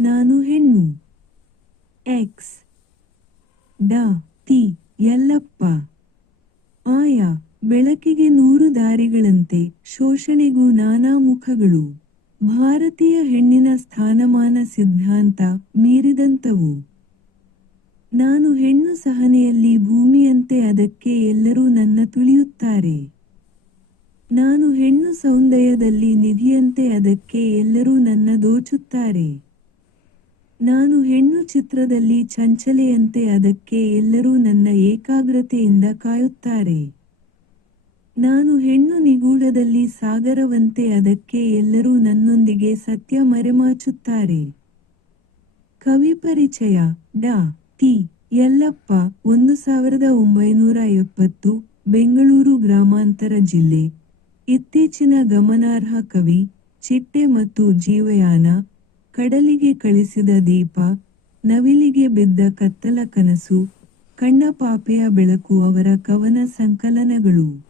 ನಾನು ಹೆಣ್ಣು. ಎಕ್ಸ್ ಡ ತಿ ಯಲ್ಲಪ್ಪ. ಆಯ. ಬೆಳಕಿಗೆ ನೂರು ದಾರಿಗಳಂತೆ ಶೋಷಣೆಗೂ ನಾನಾ ಮುಖಗಳು. ಭಾರತೀಯ ಹೆಣ್ಣಿನ ಸ್ಥಾನಮಾನ ಸಿದ್ಧಾಂತ ಮೀರಿದಂತವು ನಾನು ಹೆಣ್ಣು ಸಹನೆಯಲ್ಲಿ ಭೂಮಿಯಂತೆ ಅದಕ್ಕೆ ಎಲ್ಲರೂ ನನ್ನ ತುಳಿಯುತ್ತಾರೆ. ನಾನು ಹೆಣ್ಣು ಸೌಂದರ್ಯದಲ್ಲಿ ನಿಧಿಯಂತೆ ಅದಕ್ಕೆ ಎಲ್ಲರೂ ನನ್ನ ದೋಚುತ್ತಾರೆ. ನಾನು ಹೆಣ್ಣು ಚಿತ್ರದಲ್ಲಿ ಚಂಚಲೆಯಂತೆ ಅದಕ್ಕೆ ಎಲ್ಲರೂ ನನ್ನ ಏಕಾಗ್ರತೆಯಿಂದ ಕಾಯುತ್ತಾರೆ. ನಾನು ಹೆಣ್ಣು ನಿಗೂಢದಲ್ಲಿ ಸಾಗರವಂತೆ ಅದಕ್ಕೆ ಎಲ್ಲರೂ ನನ್ನೊಂದಿಗೆ ಸತ್ಯ ಮರೆಮಾಚುತ್ತಾರೆ. ಕವಿ ಪರಿಚಯ ಡಾ. ಟಿ. ಯಲ್ಲಪ್ಪ, ಒಂದು ಸಾವಿರದ ಒಂಬೈನೂರ ಎಪ್ಪತ್ತು, ಬೆಂಗಳೂರು ಗ್ರಾಮಾಂತರ ಜಿಲ್ಲೆ. ಇತ್ತೀಚಿನ ಗಮನಾರ್ಹ ಕವಿ, ಚಿಟ್ಟೆ ಮತ್ತು ಜೀವಯಾನ ಕಡಲಿಗೆ ಕಳಿಸಿದ ದೀಪ ನವಿಲಿಗೆ ಬಿದ್ದ ಕತ್ತಲ ಕನಸು ಕಣ್ಣ ಪಾಪೆಯ ಬೆಳಕು ಅವರ ಕವನ ಸಂಕಲನಗಳು.